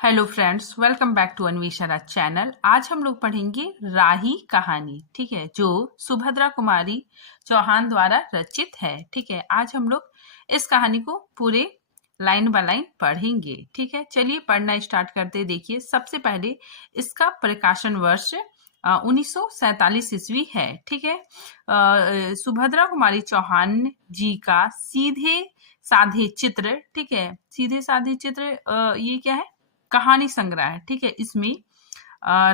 Hello friends, welcome back to Anveshana channel. आज हम लोग पढ़ेंगे राही कहानी, ठीक है, जो सुभद्रा कुमारी चौहान द्वारा रचित है। ठीक है, आज हम लोग इस कहानी को पूरे लाइन बाय लाइन पढ़ेंगे। ठीक है, चलिए पढ़ना स्टार्ट करते। देखिए, सबसे पहले इसका प्रकाशन वर्ष 1947 ईस्वी है। ठीक है, सुभद्रा कुमारी चौहान जी का सीधे साधे चित्र, ठीक है, सीधे साधे चित्र, ये क्या है, कहानी संग्रह है। ठीक है, इसमें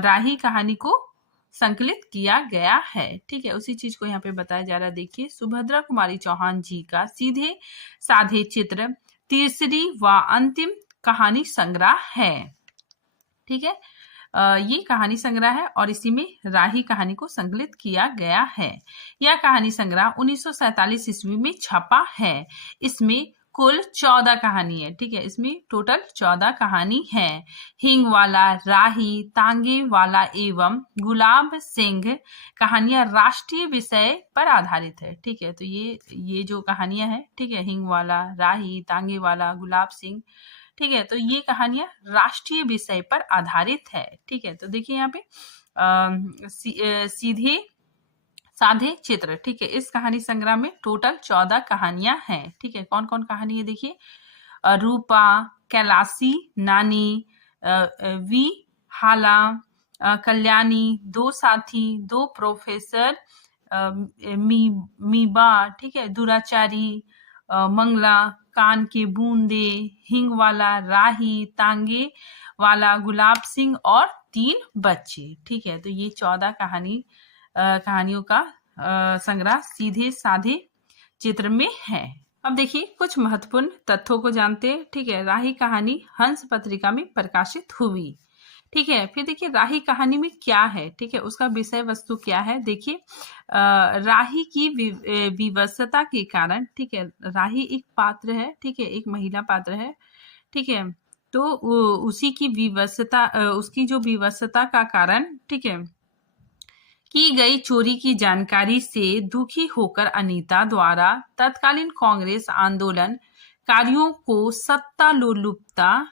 राही कहानी को संकलित किया गया है। ठीक है, उसी चीज को यहाँ पे बताया जा रहा है। देखिए, सुभद्रा कुमारी चौहान जी का सीधे साधे चित्र तीसरी व अंतिम कहानी संग्रह है। ठीक है, ये कहानी संग्रह है और इसी में राही कहानी को संकलित किया गया है। यह कहानी संग्रह 1947 ईस्वी में छपा है। इसमें कुल 14 कहानी है। ठीक है, इसमें टोटल 14 कहानी है। हिंग वाला, राही, तांगे वाला एवं गुलाब सिंह कहानियां राष्ट्रीय विषय पर आधारित है। ठीक है, तो ये जो कहानियां हैं, ठीक है, हिंग वाला, राही, तांगे वाला, गुलाब सिंह, ठीक है, तो ये कहानियां राष्ट्रीय विषय पर आधारित है। ठीक है, तो देखिए यहाँ पे सीधे साधे चित्र, ठीक है, इस कहानी संग्रह में टोटल 14 कहानियां हैं। ठीक है, कौन कौन कहानी है देखिए, रूपा, कैलासी, नानी, वी हाला, कल्याणी, दो साथी, दो प्रोफेसर, मीबा, ठीक है, दुराचारी, मंगला, कान के बूंदे, हिंग वाला, राही, तांगे वाला, गुलाब सिंह और 3 बच्चे। ठीक है, तो ये 14 कहानियों का संग्रह सीधे साधे चित्र में है। अब देखिए कुछ महत्वपूर्ण तथ्यों को जानते हैं। ठीक है, राही कहानी हंस पत्रिका में प्रकाशित हुई। ठीक है, फिर देखिए राही कहानी में क्या है, ठीक है, उसका विषय वस्तु क्या है। देखिए, राही की विवशता के कारण, ठीक है, राही एक पात्र है, ठीक है, एक महिला पात्र है। ठीक है, तो उसी की विवशता, उसकी जो विवशता का कारण, ठीक है, की गई चोरी की जानकारी से दुखी होकर अनीता द्वारा तत्कालीन कांग्रेस आंदोलनकारियों को सत्ता लोलुपता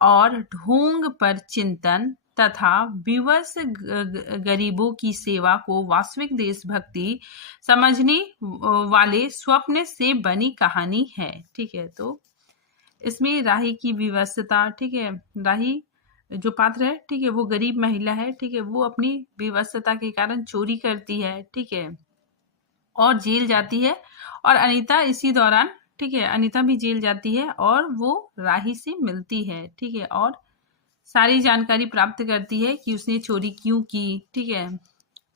और ढोंग पर चिंतन तथा विवश गरीबों की सेवा को वास्तविक देशभक्ति समझने वाले स्वप्न से बनी कहानी है। ठीक है, तो इसमें राही की विवशता, ठीक है, राही जो पात्र है, ठीक है, वो गरीब महिला है। ठीक है, वो अपनी विवशता के कारण चोरी करती है, ठीक है, और जेल जाती है। और अनीता इसी दौरान, ठीक है, अनीता भी जेल जाती है और वो राही से मिलती है। ठीक है, और सारी जानकारी प्राप्त करती है कि उसने चोरी क्यों की। ठीक है,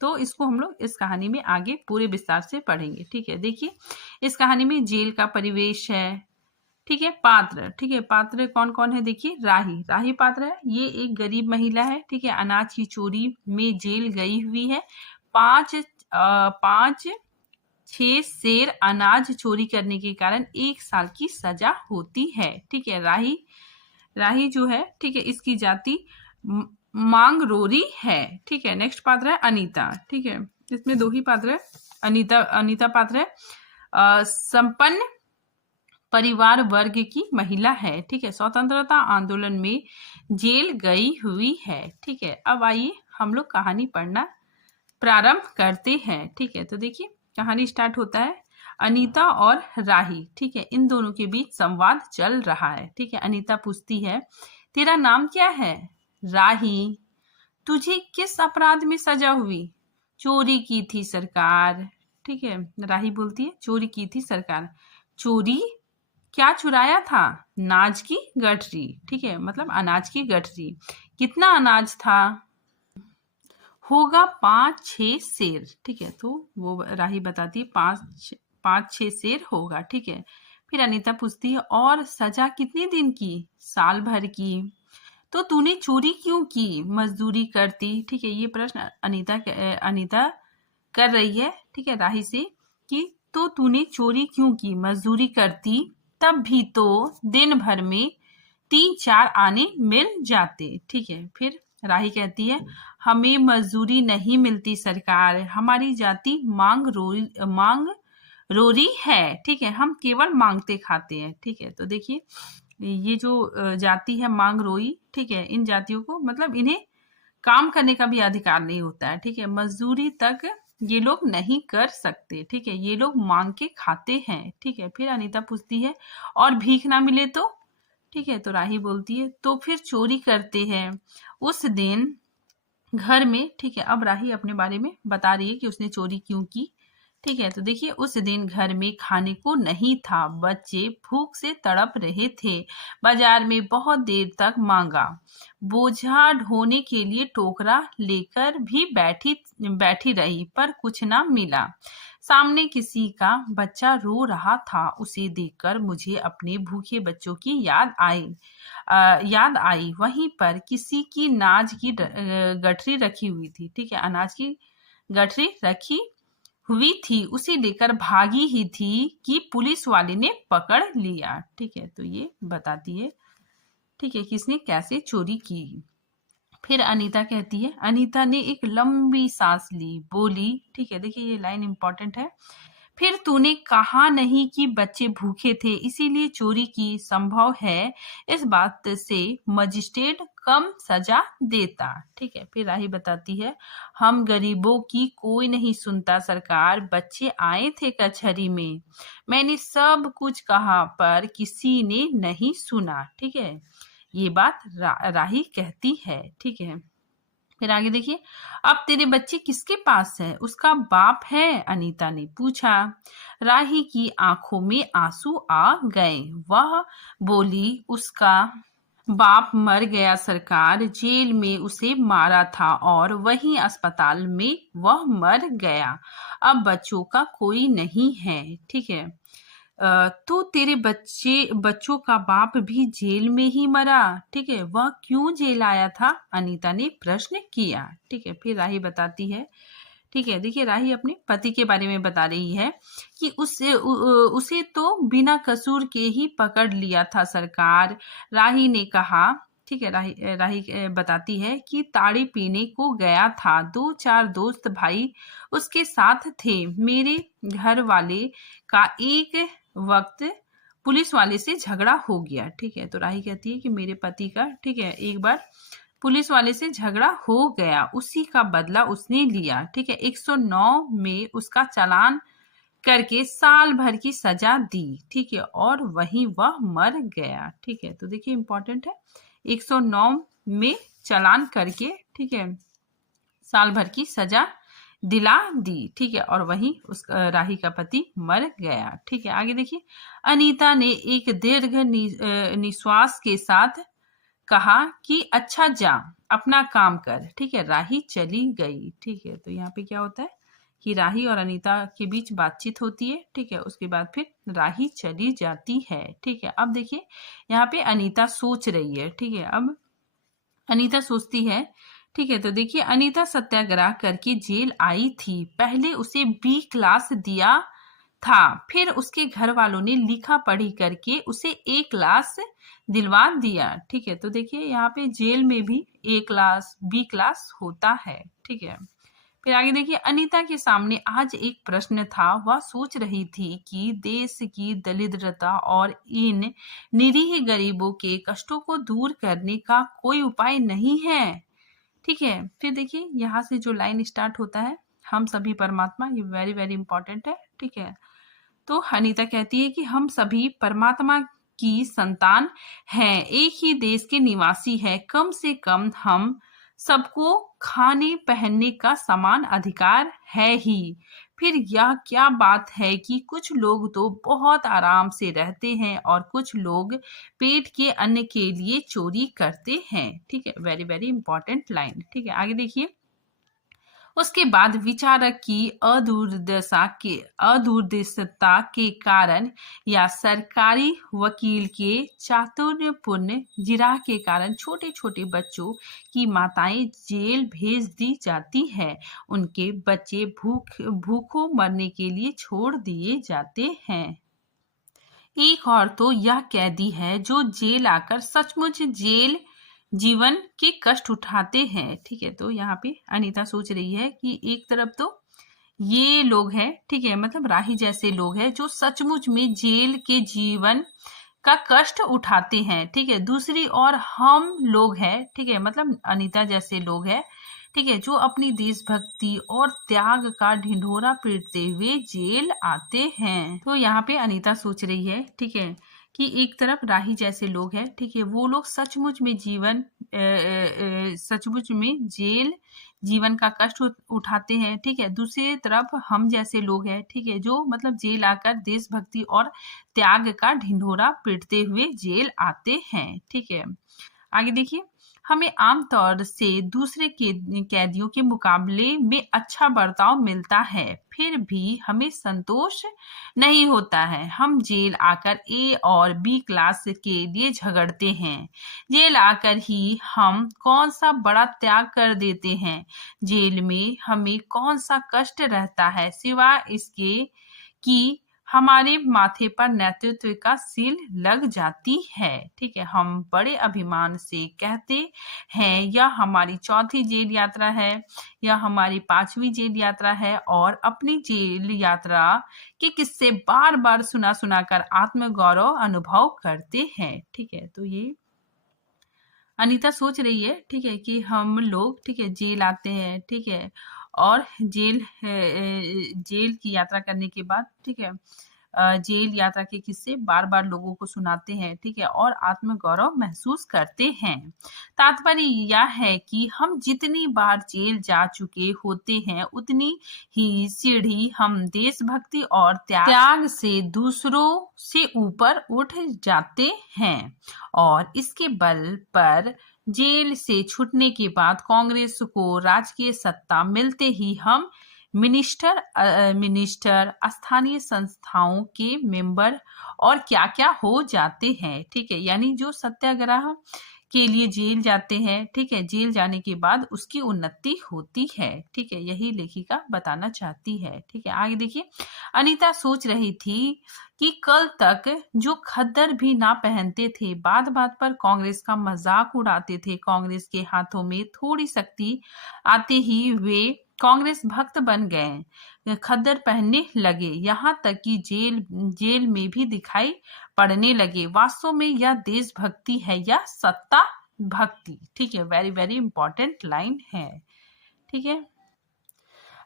तो इसको हम लोग इस कहानी में आगे पूरे विस्तार से पढ़ेंगे। ठीक है, देखिए इस कहानी में जेल का परिवेश है। ठीक है, पात्र, ठीक है, पात्र कौन कौन है देखिए, राही पात्र है। ये एक गरीब महिला है। ठीक है, अनाज की चोरी में जेल गई हुई है। 5-6 सेर अनाज चोरी करने के कारण 1 साल की सजा होती है। ठीक है, राही जो है, ठीक है, इसकी जाति मांगरोरी है। ठीक है, नेक्स्ट पात्र है अनीता। ठीक है, इसमें 2 ही पात्र है। अनीता पात्र है संपन्न परिवार वर्ग की महिला है। ठीक है, स्वतंत्रता आंदोलन में जेल गई हुई है। ठीक है, अब आइए हम लोग कहानी पढ़ना प्रारंभ करते हैं। ठीक है, तो देखिए कहानी स्टार्ट होता है। अनीता और राही, ठीक है, इन दोनों के बीच संवाद चल रहा है। ठीक है, अनीता पूछती है, तेरा नाम क्या है? राही, तुझे किस अपराध में सजा हुई? चोरी की थी सरकार। ठीक है, राही बोलती है, चोरी की थी सरकार। चोरी? क्या चुराया था? अनाज की गठरी। ठीक है, मतलब अनाज की गठरी। कितना अनाज था? होगा 5-6 सेर। ठीक है, तो वो राही बताती 5-6 सेर होगा। ठीक है, फिर अनीता पूछती है, और सजा कितने दिन की? साल भर की। तो तूने चोरी क्यों की? मजदूरी करती। ठीक है, ये प्रश्न अनीता कर रही है, ठीक है, राही से, कि तो तूने चोरी क्यों की? मजदूरी करती, तब भी तो दिन भर में 3-4 आने मिल जाते। ठीक है, फिर राही कहती है, हमें मजदूरी नहीं मिलती सरकार, हमारी जाति मांग रोरी है। ठीक है, हम केवल मांगते खाते हैं। ठीक है, तो देखिए ये जो जाति है मांगरोई, ठीक है, इन जातियों को मतलब इन्हें काम करने का भी अधिकार नहीं होता है, ठीक है, मजदूरी तक ये लोग नहीं कर सकते, ठीक है, ये लोग मांग के खाते हैं, ठीक है। फिर अनीता पूछती है और भीख ना मिले तो, ठीक है, तो राही बोलती है तो फिर चोरी करते हैं। उस दिन घर में, ठीक है, अब राही अपने बारे में बता रही है कि उसने चोरी क्यों की, ठीक है। तो देखिए उस दिन घर में खाने को नहीं था, बच्चे भूख से तड़प रहे थे, बाजार में बहुत देर तक मांगा, बोझा ढोने के लिए टोकरा लेकर भी बैठी बैठी रही पर कुछ ना मिला। सामने किसी का बच्चा रो रहा था, उसे देखकर मुझे अपने भूखे बच्चों की याद आई। वहीं पर किसी की नाज की गठरी रखी हुई थी, ठीक है, अनाज की गठरी रखी हुई थी, उसे लेकर भागी ही थी कि पुलिस वाले ने पकड़ लिया, ठीक है। तो ये बताती है, ठीक है, किसने कैसे चोरी की। फिर अनीता कहती है, अनीता ने एक लंबी सांस ली, बोली, ठीक है, देखिए ये लाइन इंपॉर्टेंट है, फिर तूने कहा नहीं कि बच्चे भूखे थे इसीलिए चोरी की, संभव है इस बात से मजिस्ट्रेट कम सजा देता, ठीक है। फिर राही बताती है, हम गरीबों की कोई नहीं सुनता सरकार, बच्चे आए थे कचहरी में, मैंने सब कुछ कहा पर किसी ने नहीं सुना, ठीक है, ये बात राही कहती है, ठीक है। फिर आगे देखिए, अब तेरे बच्चे किसके पास है, उसका बाप है, अनीता ने पूछा। राही की आंखों में आंसू आ गए, वह बोली, उसका बाप मर गया सरकार, जेल में उसे मारा था और वहीं अस्पताल में वह मर गया, अब बच्चों का कोई नहीं है, ठीक है। तो तेरे बच्चों का बाप भी जेल में ही मरा, ठीक है, वह क्यों जेल आया था, अनीता ने प्रश्न किया, ठीक है। फिर राही बताती है, ठीक है, देखिए राही अपने पति के बारे में बता रही है कि उसे तो बिना कसूर के ही पकड़ लिया था सरकार। राही ने कहा, ठीक है, राही बताती है कि ताड़ी पीने को गया था, 2-4 दोस्त भाई उसके साथ थे, मेरे घर वाले का एक वक्त पुलिस वाले से झगड़ा हो गया, ठीक है। तो राही कहती है कि मेरे पति का, ठीक है, एक बार पुलिस वाले से झगड़ा हो गया, उसी का बदला उसने लिया, ठीक है, 109 में उसका चालान करके साल भर की सजा दी, ठीक है, और वहीं वह मर गया, ठीक है। तो देखिए इंपॉर्टेंट है, 109 में चालान करके, ठीक है, साल भर की सजा दिला दी, ठीक है, और वहीं उस राही का पति मर गया, ठीक है। आगे देखिए, अनीता ने एक दीर्घ निश्वास के साथ कहा कि अच्छा जा अपना काम कर, ठीक है, राही चली गई, ठीक है। तो यहाँ पे क्या होता है कि राही और अनीता के बीच बातचीत होती है, ठीक है, उसके बाद फिर राही चली जाती है, ठीक है। अब देखिए यहाँ पे अनीता सोच रही है, ठीक है, अब अनीता सोचती है, ठीक है। तो देखिए अनीता सत्याग्रह करके जेल आई थी, पहले उसे बी क्लास दिया था, फिर उसके घर वालों ने लिखा पढ़ी करके उसे ए क्लास दिलवा दिया, ठीक है। तो देखिए यहाँ पे जेल में भी ए क्लास बी क्लास होता है, ठीक है। फिर आगे देखिए, अनीता के सामने आज एक प्रश्न था, वह सोच रही थी कि देश की दरिद्रता और इन निरीह गरीबों के कष्टों को दूर करने का कोई उपाय नहीं है, ठीक है। फिर देखिए यहाँ से जो लाइन स्टार्ट होता है, हम सभी परमात्मा, ये वेरी वेरी इंपॉर्टेंट है, ठीक है। तो अनीता कहती है कि हम सभी परमात्मा की संतान हैं, एक ही देश के निवासी हैं, कम से कम हम सबको खाने पहनने का समान अधिकार है ही। फिर यह क्या बात है कि कुछ लोग तो बहुत आराम से रहते हैं और कुछ लोग पेट के अन्न के लिए चोरी करते हैं, ठीक है, वेरी वेरी इंपॉर्टेंट लाइन, ठीक है। आगे देखिए, उसके बाद विचारक की अदूरदर्शिता के कारण या सरकारी वकील के चातुर्यपूर्ण जिराह के कारण छोटे छोटे बच्चों की माताएं जेल भेज दी जाती है, उनके बच्चे भूखों मरने के लिए छोड़ दिए जाते हैं। एक और तो यह कैदी है जो जेल आकर सचमुच जेल जीवन के कष्ट उठाते हैं, ठीक है। तो यहाँ पे अनीता सोच रही है कि एक तरफ तो ये लोग हैं, ठीक है, मतलब राही जैसे लोग हैं जो सचमुच में जेल के जीवन का कष्ट उठाते हैं, ठीक है। दूसरी ओर हम लोग हैं, ठीक है, मतलब अनीता जैसे लोग हैं, ठीक है, जो अपनी देशभक्ति और त्याग का ढिंढोरा पीटते हुए जेल आते हैं। तो यहाँ पे अनीता सोच रही है, ठीक है, कि एक तरफ राही जैसे लोग हैं, ठीक है, वो लोग सचमुच में सचमुच में जेल जीवन का कष्ट उठाते हैं, ठीक है। दूसरी तरफ हम जैसे लोग हैं, ठीक है, जो मतलब जेल आकर देशभक्ति और त्याग का ढिंढोरा पीटते हुए जेल आते हैं, ठीक है। आगे देखिए, हमें आमतौर से दूसरे कैदियों के मुकाबले में अच्छा बर्ताव मिलता है, फिर भी हमें संतोष नहीं होता है। हम जेल आकर ए और बी क्लास के लिए झगड़ते हैं। जेल आकर ही हम कौन सा बड़ा त्याग कर देते हैं। जेल में हमें कौन सा कष्ट रहता है सिवाय इसके कि हमारे माथे पर नेतृत्व का सील लग जाती है, ठीक है। हम बड़े अभिमान से कहते हैं यह हमारी चौथी जेल यात्रा है, यह हमारी 5वीं जेल यात्रा है, और अपनी जेल यात्रा के किस्से बार बार सुना सुना कर आत्मगौरव अनुभव करते हैं, ठीक है। तो ये अनीता सोच रही है, ठीक है, कि हम लोग, ठीक है, जेल आते हैं, ठीक है, और जेल की यात्रा करने के बाद, ठीक है, जेल यात्रा के किस्से बार बार लोगों को सुनाते हैं, ठीक है, और आत्मगौरव महसूस करते हैं। तात्पर्य यह है कि हम जितनी बार जेल जा चुके होते हैं उतनी ही सीढ़ी हम देशभक्ति और त्याग से दूसरों से ऊपर उठ जाते हैं, और इसके बल पर जेल से छूटने के बाद कांग्रेस को राजकीय सत्ता मिलते ही हम मिनिस्टर, स्थानीय संस्थाओं के मेंबर और क्या क्या हो जाते हैं, ठीक है। यानी जो सत्याग्रह के लिए जेल जाते हैं, ठीक है, जेल जाने के बाद उसकी उन्नति होती है, ठीक है, यही लेखिका बताना चाहती है, ठीक है। आगे देखिए, अनीता सोच रही थी कि कल तक जो खद्दर भी ना पहनते थे, बात बात पर कांग्रेस का मजाक उड़ाते थे, कांग्रेस के हाथों में थोड़ी शक्ति आते ही वे कांग्रेस भक्त बन गए, खद्दर पहनने लगे, यहाँ तक कि जेल में भी दिखाई पढ़ने लगे। वास्तव में यह देशभक्ति है या सत्ता भक्ति, ठीक है। वेरी वेरी इंपॉर्टेंट लाइन है, ठीक है।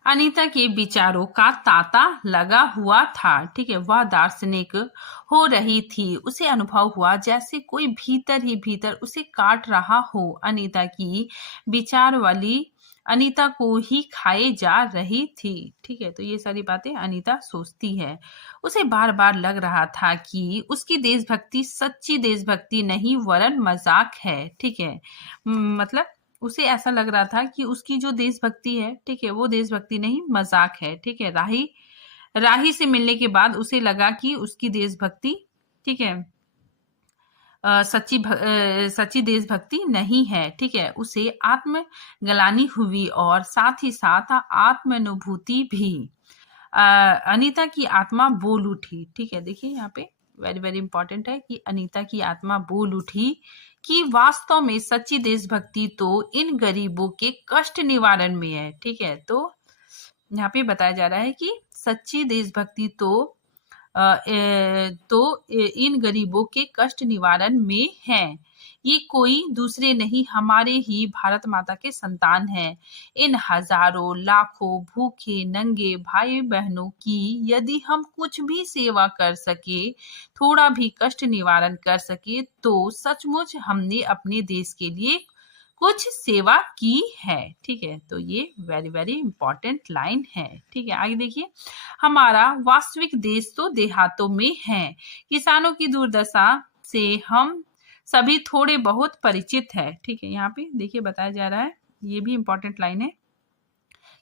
अनीता के विचारों का तांता लगा हुआ था, ठीक है, वह दार्शनिक हो रही थी। उसे अनुभव हुआ जैसे कोई भीतर ही भीतर उसे काट रहा हो। अनीता की विचार वाली अनीता को ही खाए जा रही थी, ठीक है। तो ये सारी बातें अनीता सोचती है। उसे बार बार लग रहा था कि उसकी देशभक्ति सच्ची देशभक्ति नहीं वरन मजाक है, ठीक है। मतलब उसे ऐसा लग रहा था कि उसकी जो देशभक्ति है, ठीक है, वो देशभक्ति नहीं मजाक है, ठीक है। राही से मिलने के बाद उसे लगा कि उसकी देशभक्ति, ठीक है, सच्ची देशभक्ति नहीं है, ठीक है। उसे आत्मग्लानि हुई और साथ ही साथ आत्मानुभूति भी। अनीता की आत्मा बोल उठी, ठीक है। देखिए यहाँ पे वेरी वेरी इंपॉर्टेंट है कि अनीता की आत्मा बोल उठी कि वास्तव में सच्ची देशभक्ति तो इन गरीबों के कष्ट निवारण में है, ठीक है। तो यहाँ पे बताया जा रहा है कि सच्ची देशभक्ति तो इन गरीबों के कष्ट निवारण में है। ये कोई दूसरे नहीं, हमारे ही भारत माता के संतान हैं। इन हजारों लाखों भूखे नंगे भाई बहनों की यदि हम कुछ भी सेवा कर सके, थोड़ा भी कष्ट निवारण कर सके, तो सचमुच हमने अपने देश के लिए कुछ सेवा की है, ठीक है। तो ये वेरी वेरी इंपॉर्टेंट लाइन है, ठीक है। आगे देखिए, हमारा वास्तविक देश तो देहातों में है। किसानों की दुर्दशा से हम सभी थोड़े बहुत परिचित है, ठीक है। यहाँ पे देखिए बताया जा रहा है, ये भी इंपॉर्टेंट लाइन है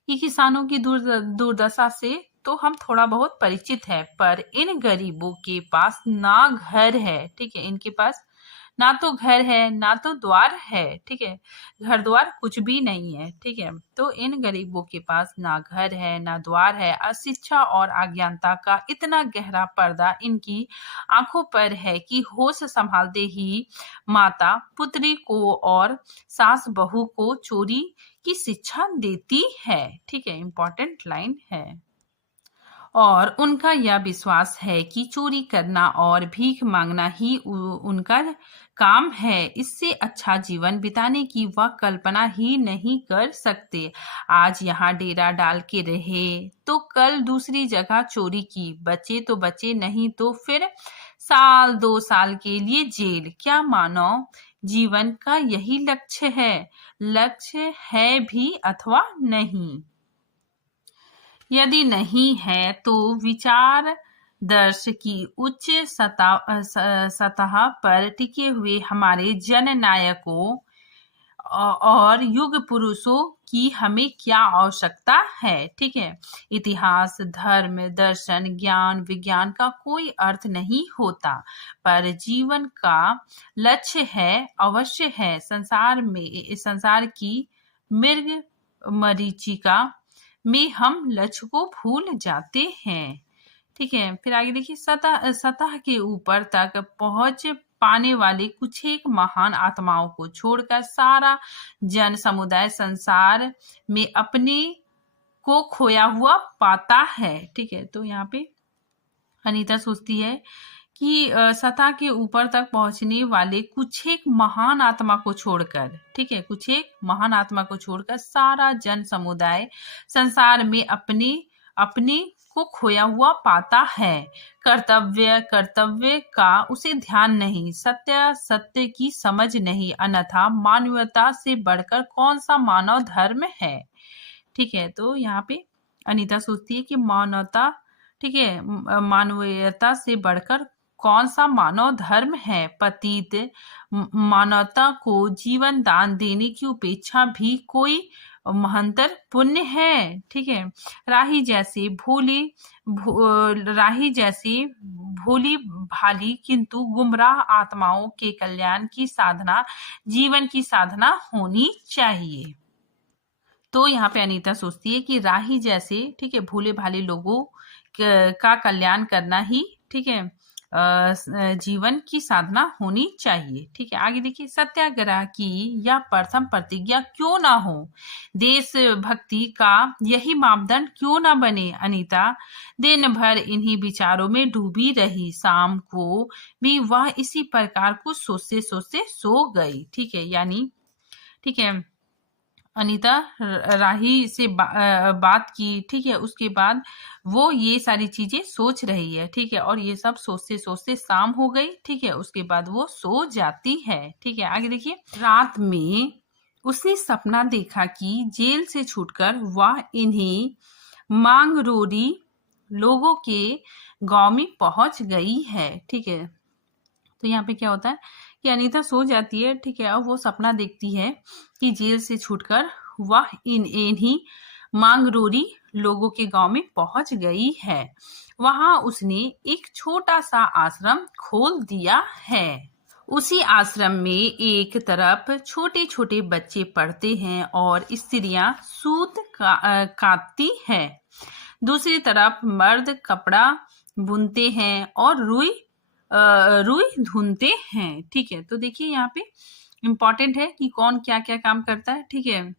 कि किसानों की दुर्दशा से तो हम थोड़ा बहुत परिचित है, पर इन गरीबों के पास ना घर है, ठीक है। इनके पास ना तो घर है ना तो द्वार है, ठीक है, घर द्वार कुछ भी नहीं है, ठीक है। तो इन गरीबों के पास ना घर है ना द्वार है। अशिक्षा और अज्ञानता का इतना गहरा पर्दा इनकी आंखों पर है कि होश संभालते ही माता पुत्री को और सास बहू को चोरी की शिक्षा देती है, ठीक है। इंपॉर्टेंट लाइन है। और उनका यह विश्वास है कि चोरी करना और भीख मांगना ही उनका काम है। इससे अच्छा जीवन बिताने की वह कल्पना ही नहीं कर सकते। आज यहाँ डेरा डाल के रहे तो कल दूसरी जगह चोरी की, बचे तो बचे, नहीं तो फिर 1-2 साल के लिए जेल। क्या मानव जीवन का यही लक्ष्य है? लक्ष्य है भी अथवा नहीं? यदि नहीं है तो विचार दर्श की उच्च सतह पर टिके हुए हमारे जननायकों और युग पुरुषों की हमें क्या आवश्यकता है? ठीक है, इतिहास, धर्म, दर्शन, ज्ञान, विज्ञान का कोई अर्थ नहीं होता, पर जीवन का लक्ष्य है, अवश्य है। संसार की मृग मरीचिका में हम लक्ष्य को भूल जाते हैं। ठीक है, फिर आगे देखिए, सतह के ऊपर तक पहुंच पाने वाले कुछ एक महान आत्माओं को छोड़कर सारा जन समुदाय संसार में अपने को खोया हुआ पाता है। ठीक है, तो यहाँ पे अनीता सोचती है कि सतह के ऊपर तक पहुंचने वाले कुछ एक महान आत्मा को छोड़कर, ठीक है, कुछ एक महान आत्मा को छोड़कर सारा जन समुदाय संसार में अपने को खोया हुआ पाता है। कर्तव्य का उसे ध्यान नहीं, सत्य की समझ नहीं, अन्यथा मानवता से बढ़कर कौन सा मानव धर्म है। ठीक है, तो यहाँ पे अनीता सोचती है कि मानवता, ठीक है, मानवीयता से बढ़कर कौन सा मानव धर्म है। पतित मानवता को जीवन दान देने की उपेक्षा भी कोई महंतर पुण्य है। ठीक है, राही जैसे भोली भाली किंतु गुमराह आत्माओं के कल्याण की साधना जीवन की साधना होनी चाहिए। तो यहाँ पे अनीता सोचती है कि राही जैसे, ठीक है, भोले भाले लोगों का कल्याण करना ही, ठीक है, जीवन की साधना होनी चाहिए। ठीक है, आगे देखिए, सत्याग्रह की यह प्रथम प्रतिज्ञा क्यों ना हो, देशभक्ति का यही मापदंड क्यों ना बने। अनीता दिन भर इन्हीं विचारों में डूबी रही, शाम को भी वह इसी प्रकार कुछ सोचते सोचते सो गई। ठीक है, यानी, ठीक है, अनीता राही से बात की, ठीक है, उसके बाद वो ये सारी चीजें सोच रही है। ठीक है, और ये सब सोचते सोचते शाम हो गई। ठीक है, उसके बाद वो सो जाती है। ठीक है, आगे देखिए, रात में उसने सपना देखा कि जेल से छूटकर वह इन्हीं मांगरोरी लोगों के गांव में पहुंच गई है। ठीक है, तो यहाँ पे क्या होता है कि अनीता सो जाती है। ठीक है, और वो सपना देखती है कि जेल से छूटकर वह इन्हीं मांगरोरी लोगों के गांव में पहुंच गई है। वहां उसने एक छोटा सा आश्रम खोल दिया है। उसी आश्रम में एक तरफ छोटे छोटे बच्चे पढ़ते हैं और स्त्रियां सूत काटती है, दूसरी तरफ मर्द कपड़ा बुनते हैं और रुई धुनते हैं। ठीक है, तो देखिए यहाँ पे इम्पोर्टेंट है कि कौन क्या क्या काम करता है। ठीक है,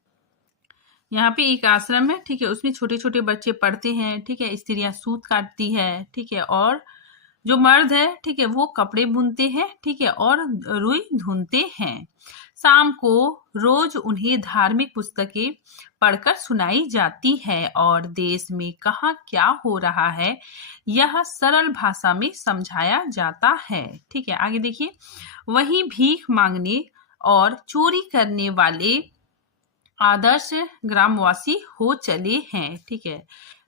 यहाँ पे एक आश्रम है, ठीक है, उसमें छोटे छोटे बच्चे पढ़ते हैं, ठीक है, स्त्रियां सूत काटती है, ठीक है, और जो मर्द है, ठीक है, वो कपड़े बुनते हैं, ठीक है, और रुई धुनते हैं। शाम को रोज उन्हें धार्मिक पुस्तकें पढ़कर सुनाई जाती है और देश में कहाँ क्या हो रहा है यह सरल भाषा में समझाया जाता है। ठीक है, आगे देखिए, वहीं भीख मांगने और चोरी करने वाले आदर्श ग्रामवासी हो चले हैं। ठीक है,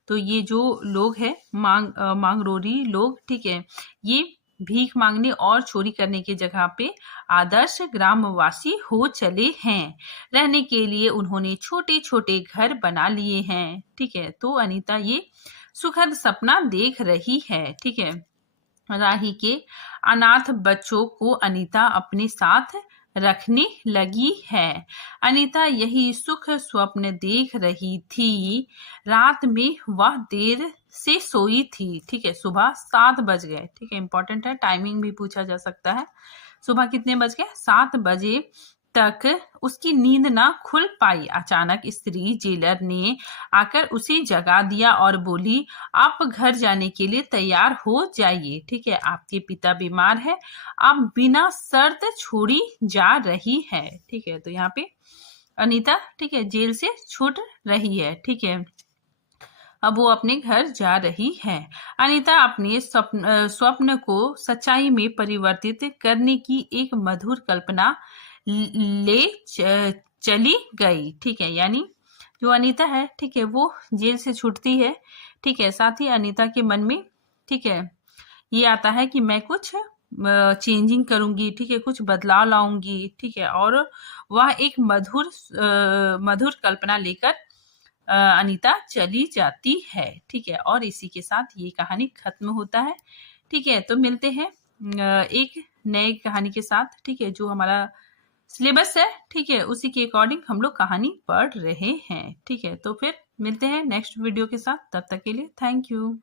तो ये जो लोग हैं मांगरोरी लोग, ठीक है, ये भीख मांगने और चोरी करने की जगह पे आदर्श ग्रामवासी हो चले हैं। रहने के लिए उन्होंने छोटे छोटे घर बना लिए हैं। ठीक है, तो अनीता ये सुखद सपना देख रही है। ठीक है, राही के अनाथ बच्चों को अनीता अपने साथ रखने लगी है। अनीता यही सुख स्वप्न देख रही थी। रात में वह देर से सोई थी। ठीक है, सुबह 7 बज गए। ठीक है, इंपॉर्टेंट है, टाइमिंग भी पूछा जा सकता है। सुबह कितने बज गए? 7 बजे तक उसकी नींद ना खुल पाई। अचानक स्त्री जेलर ने आकर उसे जगा दिया और बोली, आप घर जाने के लिए तैयार हो जाइए। ठीक है, आपके पिता बीमार है, आप बिना शर्त छोड़ी जा रही है। ठीक है, तो यहाँ पे अनीता, ठीक है, जेल से छूट रही है। ठीक है, अब वो अपने घर जा रही है। अनीता अपने स्वप्न को सच्चाई में परिवर्तित करने की एक मधुर कल्पना ले चली गई। ठीक है, यानी जो अनीता है, ठीक है, वो जेल से छूटती है। ठीक है, साथ ही अनीता के मन में, ठीक है, ये आता है कि मैं कुछ चेंजिंग करूंगी। ठीक है, कुछ बदलाव लाऊंगी। ठीक है, और वह एक मधुर कल्पना लेकर अनीता चली जाती है। ठीक है, और इसी के साथ ये कहानी खत्म होता है। ठीक है, तो मिलते हैं एक नए कहानी के साथ। ठीक है, जो हमारा सिलेबस है, ठीक है, उसी के अकॉर्डिंग हम लोग कहानी पढ़ रहे हैं। ठीक है, तो फिर मिलते हैं नेक्स्ट वीडियो के साथ। तब तक के लिए थैंक यू।